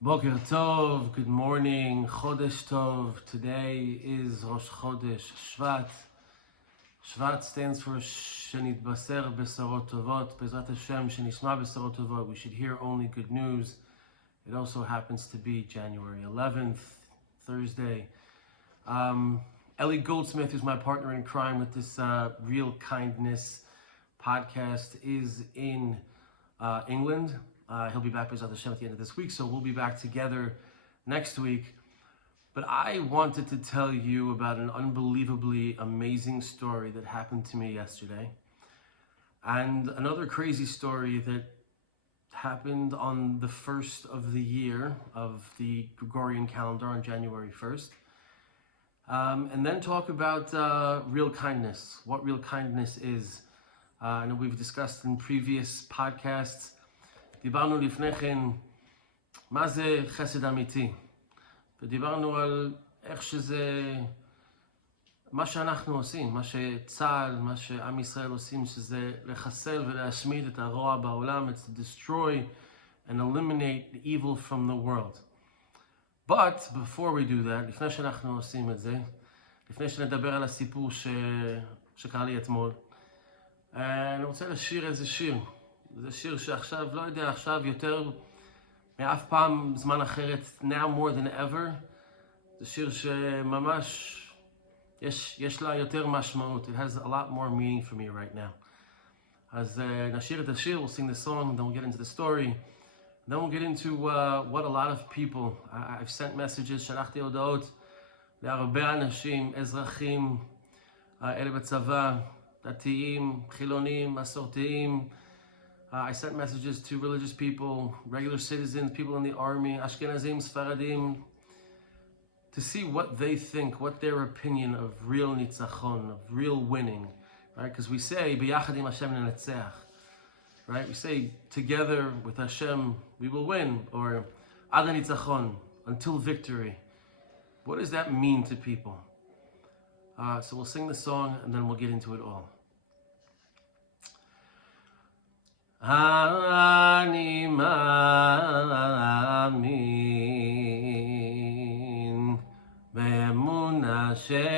Boker Tov, good morning, Chodesh Tov. Today is Rosh Chodesh Shvat. Shvat stands for Shenitbaser Besorot Tovot. Bezrat Hashem, Shenishma Besorot Tovot. We should hear only good news. It also happens to be January 11th, Thursday. Ellie Goldsmith, who's my partner in crime with this Real Kindness podcast, is in England. He'll be back Bezrat Hashem at the end of this week, so we'll be back together next week. But I wanted to tell you about an unbelievably amazing story that happened to me yesterday, and another crazy story that happened on the first of the year of the Gregorian calendar on January 1st. And then talk about real kindness, what real kindness is. I know we've discussed in previous podcasts, דיברנו לפני כן מה זה חסד אמיתי, ודיברנו על איך שזה, מה שאנחנו עושים, מה שצה"ל, מה שעם ישראל עושים, שזה לחסל ולהשמיד את הרוע בעולם. It's to destroy and eliminate the evil from the world. But before we do that, לפני שאנחנו עושים את זה, לפני שנדבר על הסיפור שקרה לי אתמול, אני רוצה לשיר איזה שיר. זה שיר שעכשיו, לא יודע, עכשיו יותר מאף פעם זמן אחרת, now more than ever. זה שיר שממש יש לה יותר משמעות. It has a lot more meaning for me right now. אז נשיר את השיר, we'll sing the song, and then we'll get into the story. Then we'll get into what a lot of people, I've sent messages, שלחתי הודעות להרבה אנשים, אזרחים, אלה בצבא, דתיים, חילונים, מסורתיים. I sent messages to religious people, regular citizens, people in the army, Ashkenazim, Sfaradim, to see what they think, what their opinion of real nitzachon, of real winning, right? Because we say, B'yachad im Hashem nenetzach, right? We say, together with Hashem, we will win, or ad nitzachon, until victory. What does that mean to people? So we'll sing the song, and then we'll get into it all. אני מאמין באמונה שלמה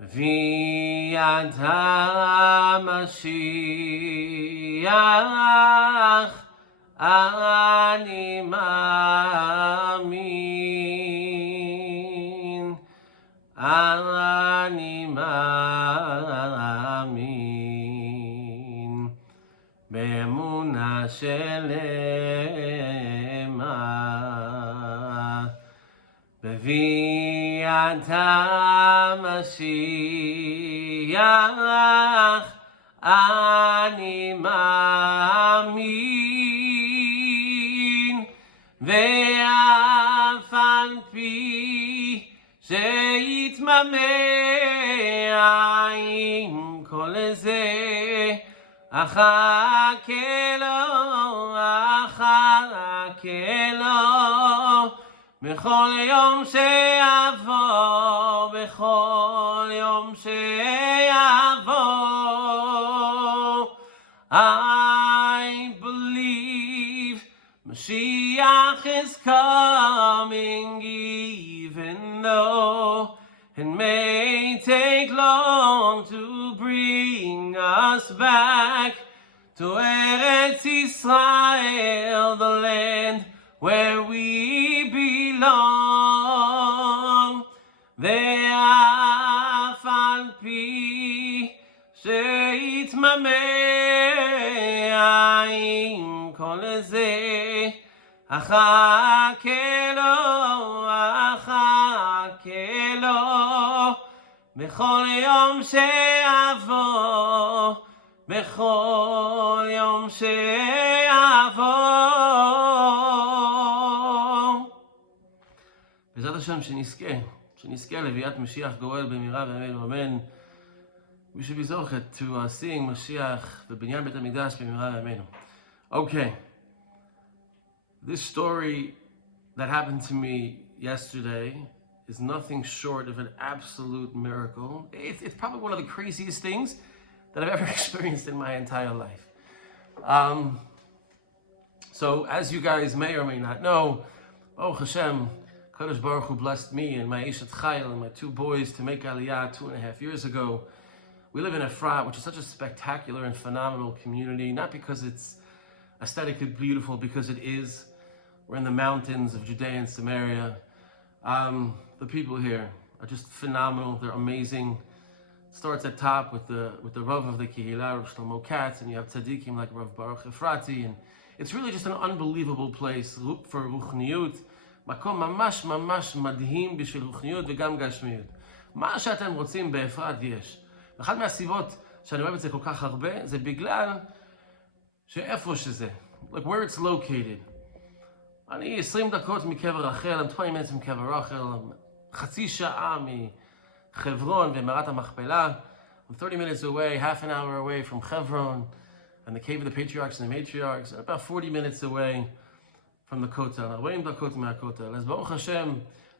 בביאת המשיח. אני מאמין, אני מאמין באמונה שלמה בביאת המשיח. אני מאמין, ואף על פי שיתממע עם כל זה, אחכה לו, אחכה לו, בכל יום שיבוא, בכל יום שיבוא. I believe Mashiach is coming, even though it may take long to bring us back to Eretz Israel, the land where we belong. ואף על פי שיתממע עם כל זה, אחכה לו, אחכה לו, בכל יום שיבוא, בכל יום שיבוא. בעזרת השם שנזכה לביאת משיח גואל במהרה בימינו אמן. We should be zochet to seeing Mashiach, the Binyan Bet HaMikdash b'mihra b'yameinu. Okay, this story that happened to me yesterday is nothing short of an absolute miracle. It's probably one of the craziest things that I've ever experienced in my entire life. So as you guys may or may not know, Baruch Hashem, Kadosh Baruch Hu blessed me and my Ishat Chayil and my two boys to make Aliyah 2.5 years ago. We live in Efrat, which is such a spectacular and phenomenal community, not because it's aesthetically beautiful, because it is. We're in the mountains of Judea and Samaria. The people here are just phenomenal. They're amazing. It starts at top with the Rav of the Kehillah, Rav Shlomo Katz, and you have tzaddikim like Rav Baruch Efrati, and it's really just an unbelievable place for ruchniyut. מקום ממש ממש מדהים בשביל רוחניות וגם גשמיות. מה שאתם רוצים באפרת יש. ואחת מהסיבות שאני אוהב את זה כל כך הרבה, זה בגלל שאיפה שזה, like where it's located. אני 20 דקות מקבר רחל, I'm 20 minutes מקבר רחל, חצי שעה מחברון ומערת המכפלה. I'm 30 minutes away, half an hour away from Hebron and the cave of the patriarchs and the matriarchs, and about 40 minutes away from the Kotel, 40 דקות מהכותל. אז ברוך השם,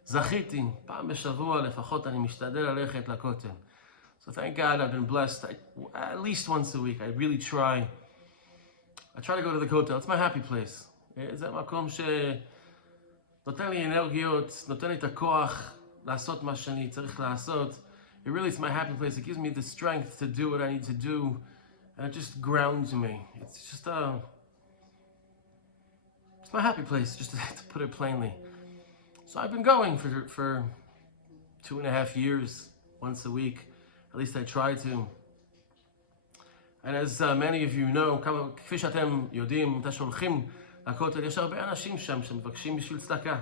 זכיתי, פעם בשבוע לפחות אני משתדל ללכת לכותל. So thank God I've been blessed at least once a week. I really try. I try to go to the Kotel. It's my happy place. זה מקום שנותן לי אנרגיות, נותן לי את הכוח לעשות מה שאני צריך לעשות. It really is my happy place. It gives me the strength to do what I need to do. And it just grounds me. It's just it's my happy place, just to put it plainly. So I've been going for 2.5 years, once a week. At least I try to. And as many of you know, כפי שאתם יודעים, אתם שולחים לכותל, יש הרבה אנשים שם שמבקשים בשביל צדקה.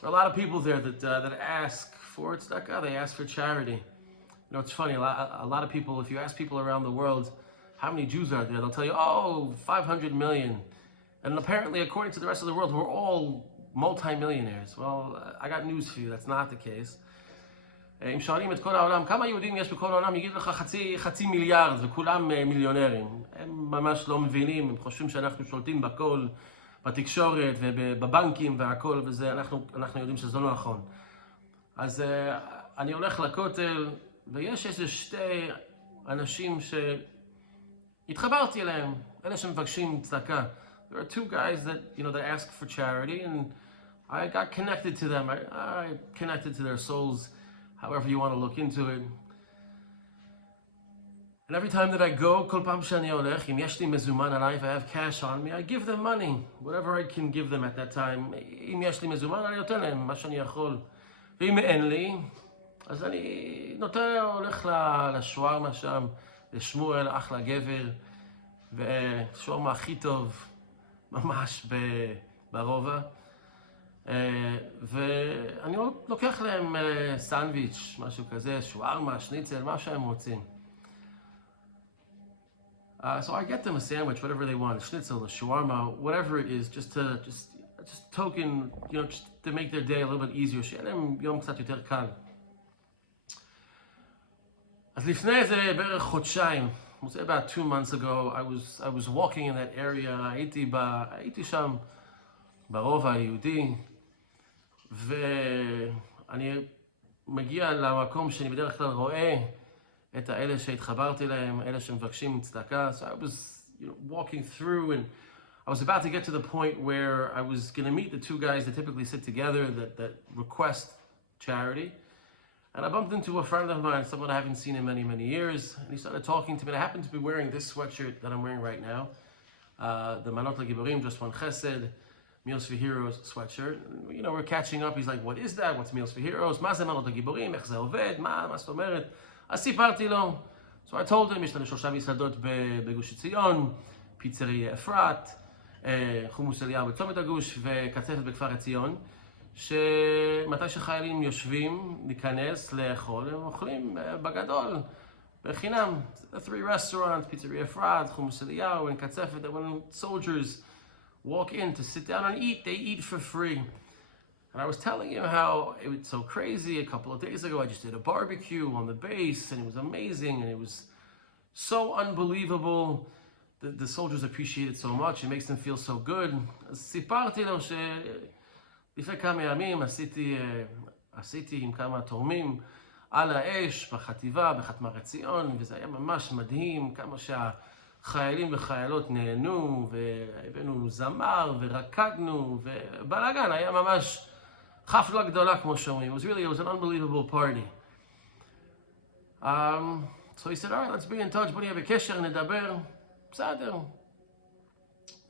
There are a lot of people there that ask for tzedakah, they ask for charity. You know, it's funny, a lot of people, if you ask people around the world, how many Jews are there? They'll tell you, 500 million. And apparently, according to the rest of the world, we're all multi-millionaires. Well, I got news for you, that's not the case. אם שואלים את כל העולם, כמה יהודים יש בכל העולם, יגיד לך חצי מיליארד, וכולם מיליונרים. הם ממש לא מבינים, הם חושבים שאנחנו שולטים בכל, בתקשורת ובבנקים והכל, וזה, אנחנו יודעים שזה לא נכון. אז אני הולך לכותל, ויש איזה שתי אנשים שהתחברתי אליהם, אלה שמבקשים צדקה. There are two guys that ask for charity, and I got connected to them. I connected to their souls, however you want to look into it. And every time that I go, כל פעם שאני הולך, אם יש לי מזומן עליי, if I have cash on me, I give them money, whatever I can give them at that time. אם יש לי מזומן, אני נותן להם מה שאני יכול. ואם אין לי, אז אני הולך לשווארמה שם, לשמואל, אחלה גבר, ושווארמה הכי טוב, ממש ברובע. ואני לוקח להם סנדוויץ', משהו כזה, שווארמה, שניצל, מה שהם רוצים. So I get them a sandwich, whatever they want, a schnitzel, a shawarma, whatever it is, just token, just to make their day a little bit easier. שיהיה להם יום קצת יותר קל. אז לפני זה בערך חודשיים, about 2 months ago, I was walking in that area, הייתי שם ברובע היהודי, ואני מגיע למקום שאני בדרך כלל רואה את האלה שהתחברתי להם, אלה שמבקשים צדקה. So I was walking through, and I was about to get to the point where I was going to meet the two guys that typically sit together that request charity. And I bumped into a friend of mine, someone I haven't seen in many, many years, and he started talking to me. And I happened to be wearing this sweatshirt that I'm wearing right now, the Manot LaGiborim, Just One Chesed, Meals for Heroes sweatshirt. And, we're catching up. He's like, what is that? What's Meals for Heroes? מה זה Manot LaGiborim? איך זה עובד? מה זאת אומרת? אז סיפרתי לו. So I told him, יש לנו 3 מסעדות בגוש עציון, פיצריה אפרת, חומוס אליהו בצומת הגוש וקצפת בכפר עציון, שמתי שחיילים יושבים להיכנס לאכול, הם אוכלים בגדול, בחינם. 3 restaurants, פיצריה אפרת, חומוס אליהו וקצפת, and when soldiers walk in to sit down and eat, they eat for free. And I was telling him how it was so crazy. A couple of days ago, I just did a barbecue on the base, and it was amazing, and it was so unbelievable. The soldiers appreciate it so much. It makes them feel so good. אז סיפרתי לו שלפני כמה ימים עשיתי עם כמה תורמים על האש בחטיבה, בחטמ"ר עציון, וזה היה ממש מדהים, כמה חיילים וחיילות נהנו, והבאנו זמר, ורקדנו, ובלאגן, היה ממש חפלה גדולה, כמו שאומרים. It was an unbelievable party. So he said, all right, let's be in touch, בוא נהיה בקשר, נדבר. בסדר.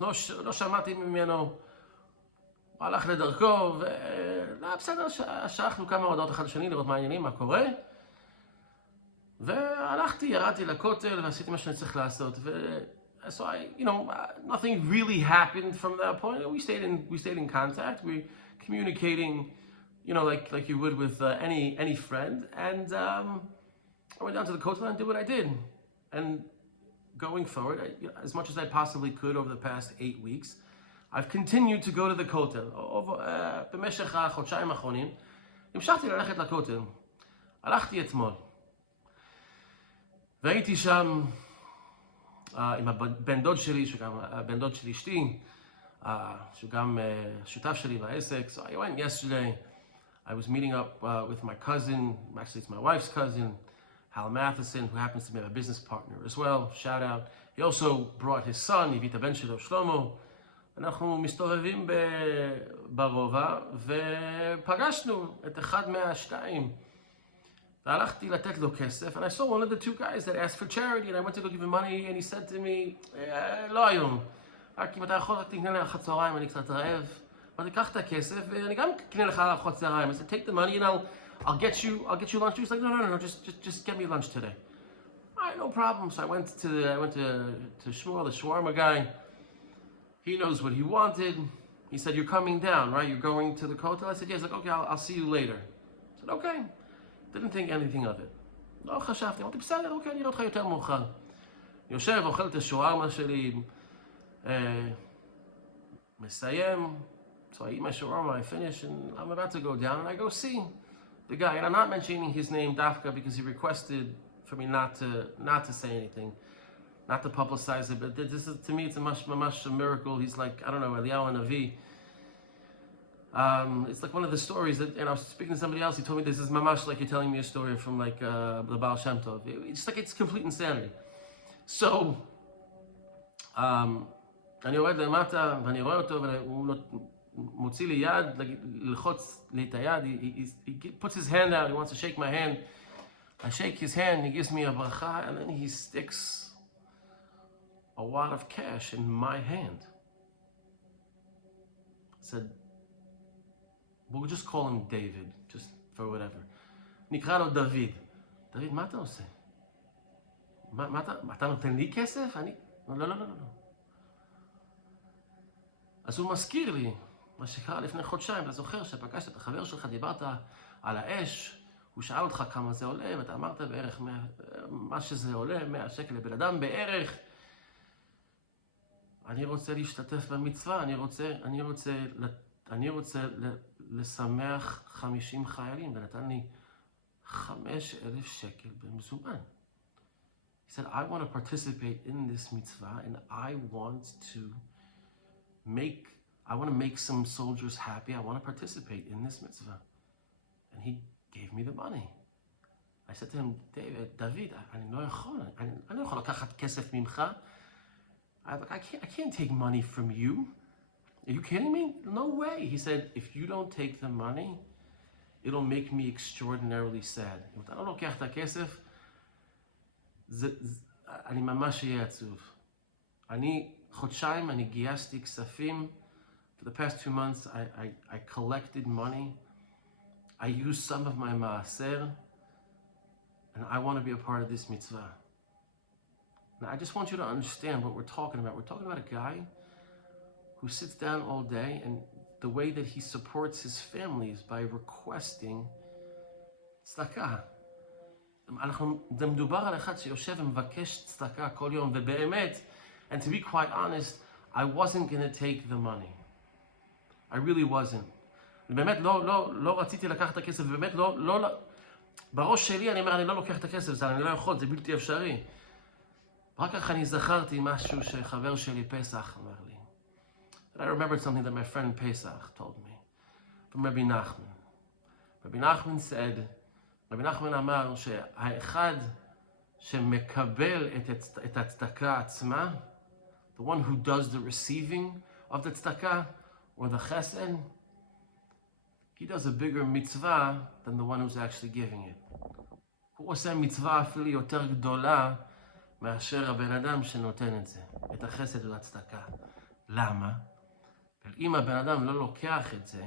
לא שמעתי ממנו, הוא הלך לדרכו, בסדר, שלחנו כמה הודעות אחד לשני, לראות מה העניינים, מה קורה. והלכתי, ירדתי לכותל, ועשיתי מה שאני צריך לעשות. So nothing really happened from that point. We stayed in contact. We communicating, like you would with any friend. And I went down to the kotel and did what I did. And going forward, as much as I possibly could over the past 8 weeks, I've continued to go to the kotel. במשך החודשיים האחרונים, המשכתי ללכת לכותל. הלכתי אתמול. והייתי שם עם הבן דוד שלי, שגם הבן דוד של אשתי, שהוא גם שותף שלי בעסק. So I went yesterday. I was meeting up with my cousin, actually it's my wife's cousin, Hal Matheson, who happens to be my business partner as well. Shout out. He also brought his son, הביא את הבן שלו, שלמה. אנחנו מסתובבים ברובע, ופגשנו את אחד מהשתיים. והלכתי לתת לו כסף, and I saw one of the two guys that asked for charity, and I went to go give him money, and he said to me, לא היום. רק אם אתה יכול, רק תקנה לי ארוחת צהריים, אני קצת רעב. אמרתי, קח את הכסף, ואני גם אקנה לך ארוחת צהריים. I said, take the money, and I'll get you lunch. He was like, no, just get me lunch today. All right, no problem. So I went to Shmuel, the shawarma guy. He knows what he wanted. He said, you're coming down, right? You're going to the kotel? I said, yes. Like, okay, I'll see you later. I said, okay. Didn't think anything of it. לא חשבתי, אמרתי, בסדר, אוקיי, אני אראה אותך יותר מאוחר. יושב, אוכל את השווארמה שלי, מסיים. So I eat my shawarma, I finish, and I'm about to go down, and I go see the guy. And I'm not mentioning his name, Dafka, because he requested for me not to say anything, not to publicize it. But this is, to me, it's a miracle. He's like, I don't know, Eliyahu Navi. It's like one of the stories that, and I was speaking to somebody else, he told me this is mamash like you're telling me a story from like the Baal Shem Tov. It's like, it's complete insanity. So, אני יורד למטה, ואני רואה אותו, והוא מוציא לי יד, ללחוץ לי את היד, he puts his hand out, he wants to shake my hand. I shake his hand, he gives me a bracha, and then he sticks a wad of cash in my hand. I said, we'll just call him David, just for whatever. נקרא לו דוד. דוד, מה אתה עושה? אתה נותן לי כסף? לא. אז הוא מזכיר לי מה שקרה לפני חודשיים. אתה זוכר שפגשת את החבר שלך, דיברת על האש, הוא שאל אותך כמה זה עולה, ואתה אמרת בערך מה שזה עולה, 100 שקל לבן אדם בערך. אני רוצה להשתתף במצווה, אני רוצה לשמח 50 חיילים, ונתן לי 5,000 שקל במזומן. He said, I want to participate in this mitzvah, and I want to make some soldiers happy. I want to participate in this mitzvah. And he gave me the money. I said to him, David, אני לא יכול לקחת כסף ממך. I can't take money from you. Are you kidding me? No way. He said, if you don't take the money, it'll make me extraordinarily sad. אם אתה לא לוקח את הכסף, אני ממש אהיה עצוב. חודשיים אני גייסתי כספים. For the past 2 months, I collected money. I used some of my maaser, and I want to be a part of this mitzvah. Now, I just want you to understand what we're talking about. We're talking about a guy who sits down all day, and the way that he supports his family is by requesting tzedakah. זה מדובר על אחד שיושב ומבקש צדקה כל יום, ובאמת, and to be quite honest, I wasn't going to take the money. I really wasn't. באמת לא רציתי לקחת את הכסף, ובאמת בראש שלי אני אומר, אני לא לוקח את הכסף, אני לא יכול, זה בלתי אפשרי. רק כך אני זכרתי משהו שחבר שלי פסח אמר לי. And I remembered something that my friend Pesach told me from Rabbi Nachman. Rabbi Nachman said, רבי נחמן אמר שהאחד שמקבל את הצדקה עצמה, the one who does the receiving of the tzedakah or the chesed, he does a bigger mitzvah than the one who's actually giving it. הוא עושה מצווה אפילו יותר גדולה מאשר הבן אדם שנותן את זה, את החסד והצדקה. למה? אם הבן אדם לא לוקח את זה,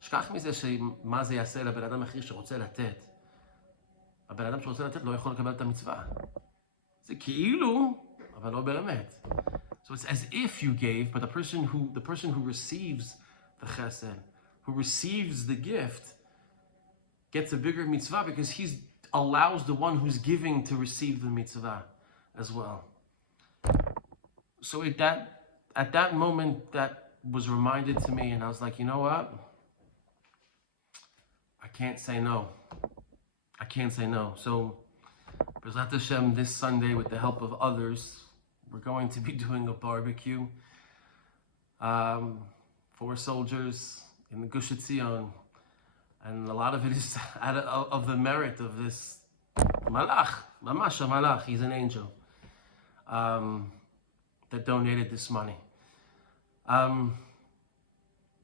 שכח מזה שמה זה יעשה לבן אדם אחר שרוצה לתת. הבן אדם שרוצה לתת לא יכול לקבל את המצווה. זה כאילו, אבל לא באמת. So it's as if you gave, but the person who receives the chesed, who receives the gift, gets a bigger mitzvah because he allows the one who's giving to receive the mitzvah as well. So at that moment, that was reminded to me, and I was like, you know what? I can't say no. I can't say no. So, B'ezrat Hashem, this Sunday, with the help of others, we're going to be doing a barbecue for soldiers in the Gush Etzion. And a lot of it is out of the merit of this malach, mamash a malach, he's an angel, that donated this money.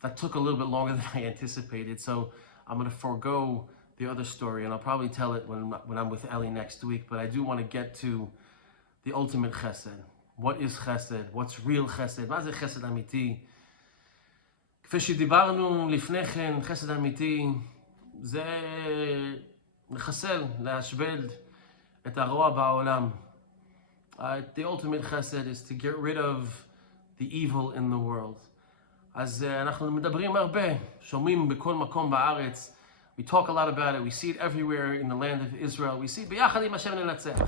That took a little bit longer than I anticipated, so I'm going to forego the other story, and I'll probably tell it when I'm with Ellie next week, but I do want to get to the ultimate chesed. What is chesed? What's real chesed? מה זה חסד אמיתי? כפי שדיברנו לפני כן, חסד אמיתי זה לחסל, להשבד את הרוע בעולם. The ultimate chesed is to get rid of the evil in the world. אז אנחנו מדברים הרבה, שומעים בכל מקום בארץ. We talk a lot about it. We see it everywhere in the land of Israel. We see ביחד עם השם ננצח.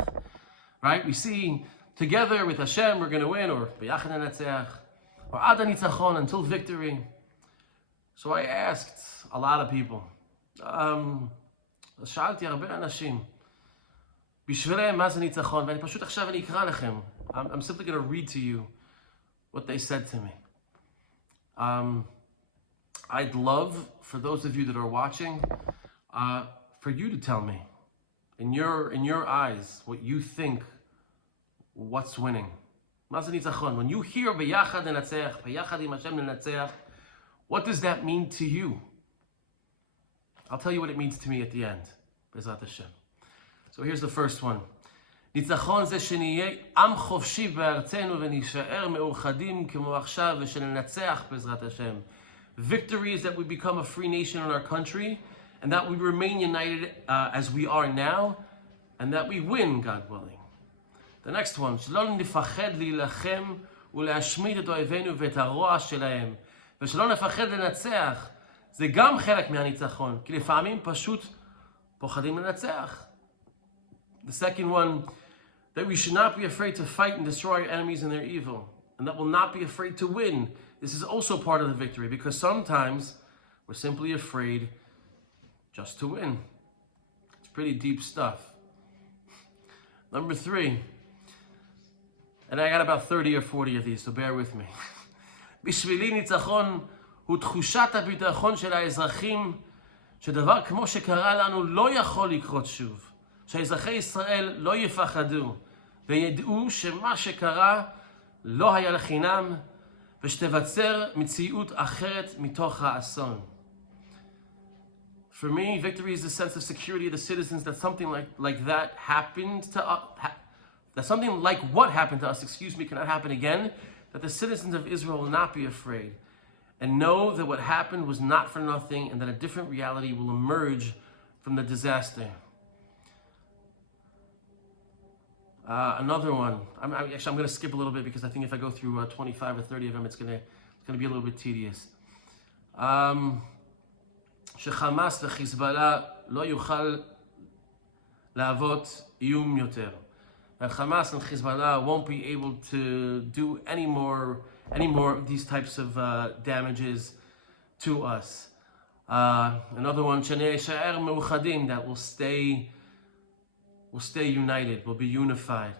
Right? We see together with Hashem we're going to win, or ביחד ננצח, or עד הניצחון, until victory. So I asked a lot of people. שאלתי הרבה אנשים. בשבילם מה זה ניצחון? ואני פשוט עכשיו אני אקרא לכם. I'm simply going to read to you what they said to me. I'd love, for those of you that are watching, for you to tell me, in your eyes, what you think, what's winning. מה זה ניצחון? When you hear ביחד ננצח, ביחד עם השם ננצח, what does that mean to you? I'll tell you what it means to me at the end. B'ezrat Hashem. So here's the first one. ניצחון זה שנהיה עם חופשי בארצנו ונשאר מאוחדים כמו עכשיו ושננצח בעזרת השם. Victory is that we become a free nation in our country and that we remain united as we are now and that we win, God willing. The next one, שלא נפחד להילחם ולהשמיד את אויבינו ואת הרוע שלהם ושלא נפחד לנצח. זה גם חלק מהניצחון, כי לפעמים פשוט פוחדים לנצח. The second one, that we should not be afraid to fight and destroy our enemies and their evil, and that we'll not be afraid to win. This is also part of the victory, because sometimes we're simply afraid just to win. It's pretty deep stuff. Number 3, and I got about 30 or 40 of these, so bear with me. בשבילי ניצחון הוא תחושת הביטחון של האזרחים, שדבר כמו שקרה לנו לא יכול לקרות שוב. שאזרחי ישראל לא יפחדו וידעו שמה שקרה לא היה לחינם ושתבצר מציאות אחרת מתוך האסון. For me, victory is the sense of security of the citizens that something like that happened to us, that something like what happened to us, cannot happen again, that the citizens of Israel will not be afraid and know that what happened was not for nothing and that a different reality will emerge from the disaster. Another one. I'm going to skip a little bit because I think if I go through 25 or 30 of them, it's going to be a little bit tedious. שחמאס וחיזבאללה לא יוכל להוות איום יותר. Hamas and Hezbollah won't be able to do any more of these types of damages to us. Another one, שנשאר מאוחדים, that will stay united, will be unified.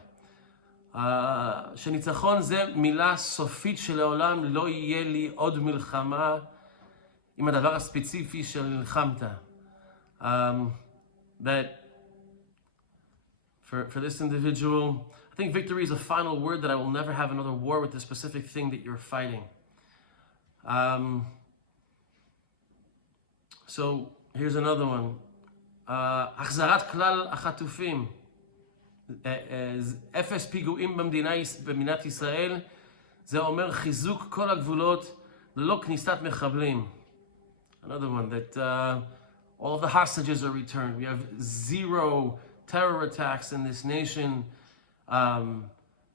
שניצחון זה מילה סופית שלעולם לא יהיה לי עוד מלחמה עם הדבר הספציפי של נלחמת. That for this individual. I think victory is a final word, that I will never have another war with the specific thing that you're fighting. So here's another one. החזרת כלל החטופים. אפס פיגועים במדינת ישראל. זה אומר חיזוק כל הגבולות ללא כניסת מחבלים. Another one, that all of the hostages are returned. We have 0 terror attacks in this nation.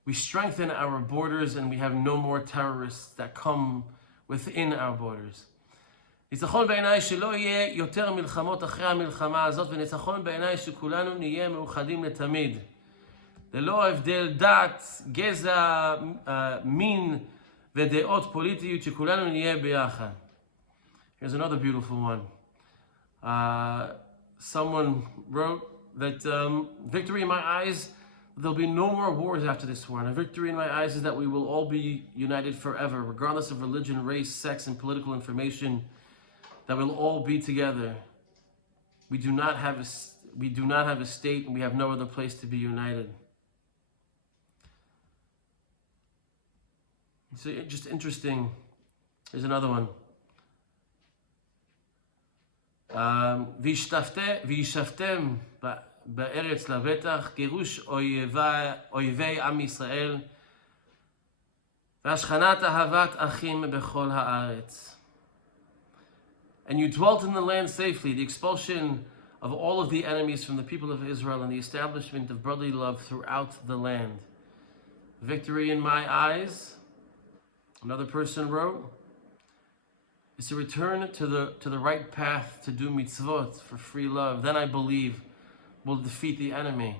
We strengthen our borders, and we have no more terrorists that come within our borders. ניצחון בעיניי שלא יהיה יותר מלחמות אחרי המלחמה הזאת, וניצחון בעיניי שכולנו נהיה מאוחדים לתמיד. ללא הבדל דת, גזע, מין ודעות פוליטיות, שכולנו נהיה ביחד. Here's another beautiful one. Someone wrote that victory in my eyes, there'll be no more wars after this war. And a victory in my eyes is that we will all be united forever, regardless of religion, race, sex, and political information, that we'll all be together. We do not have a state, and we have no other place to be united. So just interesting. Here's another one. וישבתם בארץ לבטח, גירוש אויבי עם ישראל, והשכנת אהבת אחים בכל הארץ. And you dwelt in the land safely, the expulsion of all of the enemies from the people of Israel, and the establishment of brotherly love throughout the land. Victory in my eyes, another person wrote, is to return to the right path, to do mitzvot for free love. Then I believe we'll defeat the enemy.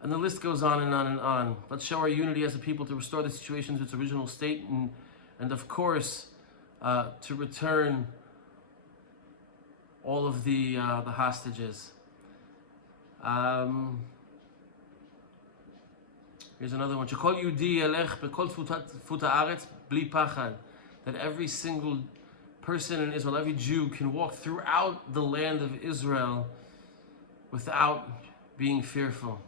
And the list goes on and on and on. Let's show our unity as a people to restore the situation to its original state, and of course, to return all of the hostages. Here's another one. שכל יהודי ילך בכל תפות הארץ בלי פחד. That every single person in Israel, every Jew, can walk throughout the land of Israel without being fearful.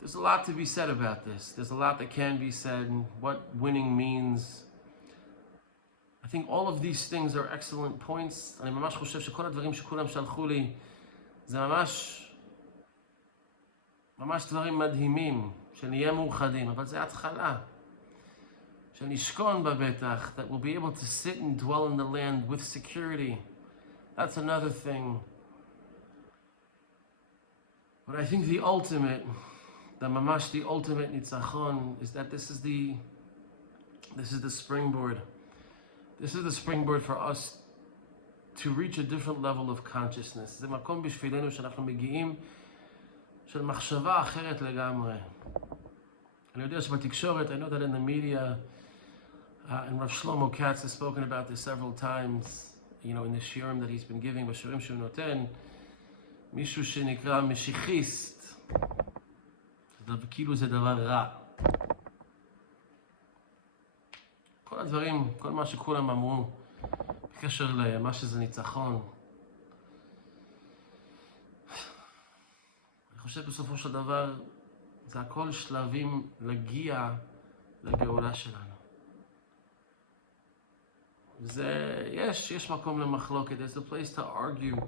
There's a lot to be said about this. There's a lot that can be said, and what winning means. I think all of these things are excellent points. אני ממש חושב שכל הדברים שכולם שלחו לי, זה ממש דברים מדהימים, שנהיה מאוחדים, אבל זה התחלה. שנשכון בבטח, that we'll be able to sit and dwell in the land with security. That's another thing. But I think the ultimate, the ultimate nitzachon, is that this is the springboard. This is the springboard for us to reach a different level of consciousness. זה מקום בשבילנו שאנחנו מגיעים של מחשבה אחרת לגמרי. אני יודע שבתקשורת, I know that in the media, and Rav Shlomo Katz has spoken about this several times, in the shiurim that he's been giving, בשיעורים שהוא נותן, מישהו שנקרא משיחיסט, כאילו זה דבר רע. כל הדברים, כל מה שכולם אמרו, בקשר למה שזה ניצחון. אני חושב בסופו של דבר, זה הכל שלבים להגיע לגאולה שלנו. יש מקום למחלוקת, there's a place to argue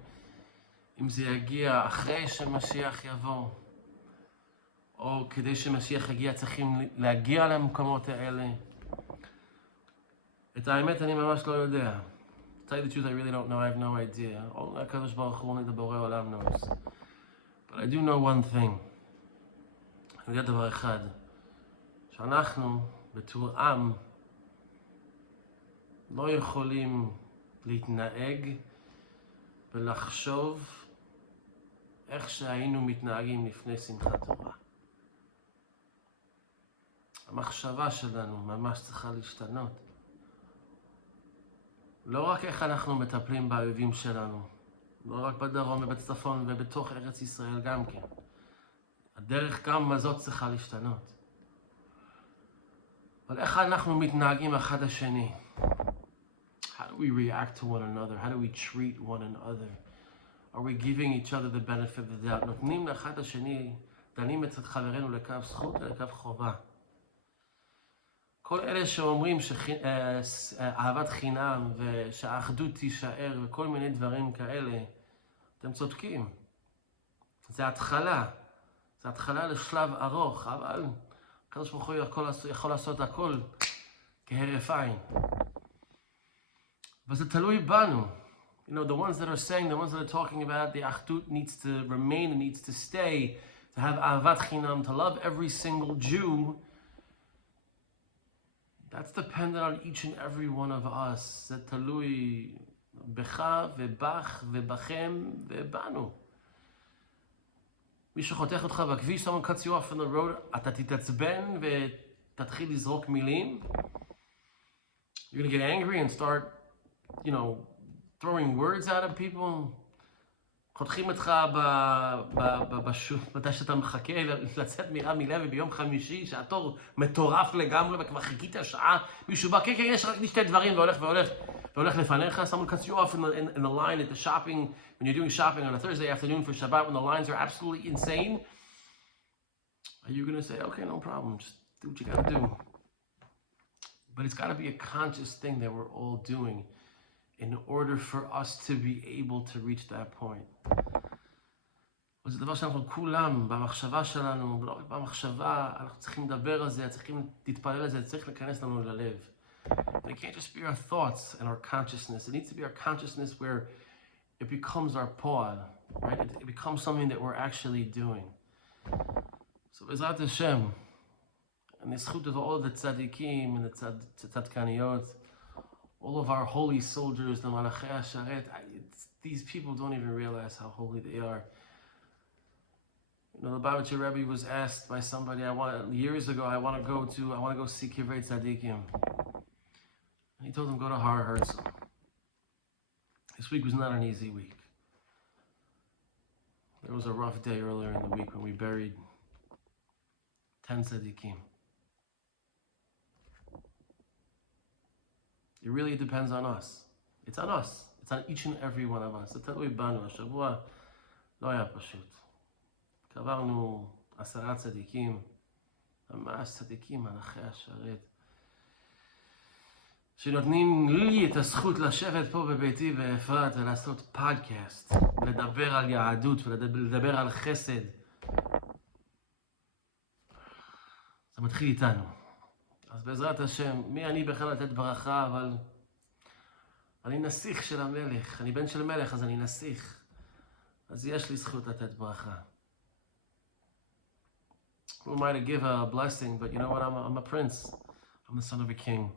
אם זה יגיע אחרי שמשיח יבוא, או כדי שמשיח יגיע צריכים להגיע למקומות האלה. את האמת אני ממש לא יודע. To tell you the truth, I really don't know, I have no idea. Only הקדוש ברוך הוא, only the בורא עולם knows. But I do know one thing. אני יודע דבר אחד, שאנחנו בתור עם לא יכולים להתנהג ולחשוב איך שהיינו מתנהגים לפני שמחת תורה. המחשבה שלנו ממש צריכה להשתנות. לא רק איך אנחנו מטפלים באויבים שלנו, לא רק בדרום ובצפון ובתוך ארץ ישראל גם כן. הדרך גם הזאת צריכה להשתנות. אבל איך אנחנו מתנהגים אחד השני? How do we react to one another? How do we treat one another? Are we giving each other the benefit of the doubt? נותנים לאחד השני, דנים את חברינו לקו זכות ולקו חובה. כל אלה שאומרים שאהבת חינם ושהאחדות תישאר וכל מיני דברים כאלה, אתם צודקים. זה התחלה. זה התחלה לשלב ארוך, אבל הקדוש ברוך הוא יכול לעשות הכל כהרף עין. וזה תלוי בנו. You know, the ones that are saying, the ones that are talking about the Achdut needs to remain and needs to stay, to have Ahavat Chinam, to love every single Jew, that's dependent on each and every one of us. זה תלוי בך ובך ובכם ובנו. מי שחותך אותך בכביש, someone cuts you off on the road, אתה תתעצבן ותתחיל לזרוק מילים. You're going to get angry and start, you know, throwing words out of people. חותכים אותך מתי שאתה מחכה לצאת מרמי לוי ביום חמישי, שהתור מטורף לגמרי וכבר חיכית שעה, מישהו בא, כן, יש רק שתי דברים והולך לפניך. Someone cuts you off in the line at the shopping, when you're doing shopping on a Thursday afternoon for Shabbat, when the lines are absolutely insane. Are you going to say, okay, no problem, just do what you got to do? But it's got to be a conscious thing that we're all doing in order for us to be able to reach that point. וזה דבר שאנחנו כולם, במחשבה שלנו, ולא רק במחשבה, אנחנו צריכים לדבר על זה, צריכים להתפלל על זה, צריך להיכנס לנו ללב. And it can't just be our thoughts and our consciousness. It needs to be our consciousness where it becomes our paw, right? It becomes something that we're actually doing. So Bezrat Hashem, and the zchut of all the tzaddikim and the tzadkaniyot, all of our holy soldiers, the Malachei HaSharet, these people don't even realize how holy they are. You know, the Lubavitcher Rebbe was asked by somebody, years ago, I want to go see Kivrei Tzaddikim. And he told him, go to Har Herzl. This week was not an easy week. There was a rough day earlier in the week when we buried 10 Tzaddikim. It really depends on us. It's on us. It's on each and every one of us. זה תלוי בנו. השבוע לא היה פשוט. קברנו 10 צדיקים, ממש צדיקים, מלאכי השרת, שנותנים לי את הזכות לשבת פה בביתי באפרת ולעשות פודקאסט, לדבר על יהדות ולדבר על חסד. זה מתחיל איתנו. אז בעזרת השם, מי אני בכלל לתת ברכה, אבל אני נסיך של המלך, אני בן של מלך, אז אני נסיך. אז יש לי זכות לתת ברכה. Who am I to give a blessing? But you know what? I'm a prince. I'm the son of a king.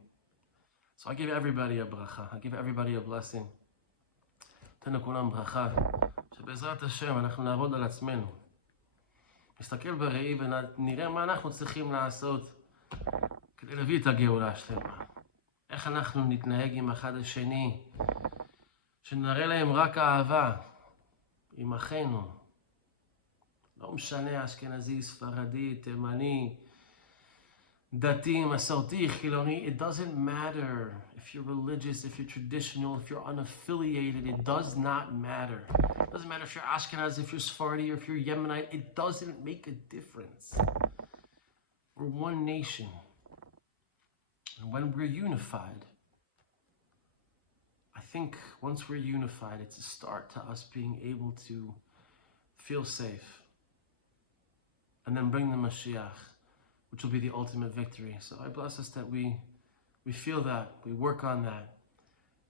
So I give everybody a bracha. I give everybody a blessing. תן לכולם ברכה. שבעזרת השם אנחנו נעבוד על עצמנו. נסתכל בראי ונראה מה אנחנו צריכים לעשות כדי להביא את הגאולה השלמה. איך אנחנו נתנהג עם אחד השני. שנראה להם רק אהבה. עם אחינו. לא משנה, אשכנזי, ספרדי, תימני, דתי, מסורתי, חילוני. It doesn't matter if you're religious, if you're traditional, if you're unaffiliated. It does not matter. It doesn't matter if you're Ashkenaz, if you're Sephardi, or if you're Yemenite. It doesn't make a difference. We're one nation. And when we're unified, I think once we're unified, it's a start to us being able to feel safe. And then bring the Mashiach, which will be the ultimate victory. So I bless us that we feel that, we work on that,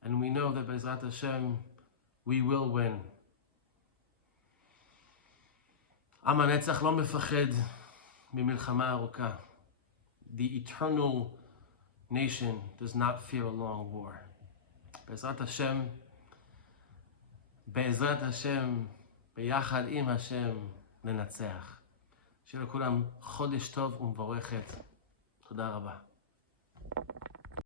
and we know that Bezrat Hashem, we will win. עם הנצח לא מפחד ממלחמה ארוכה. The eternal nation does not fear a long war. Bezrat Hashem, ביחד עם השם ננצח. שיהיה לכולם חודש טוב ומבורכת. תודה רבה.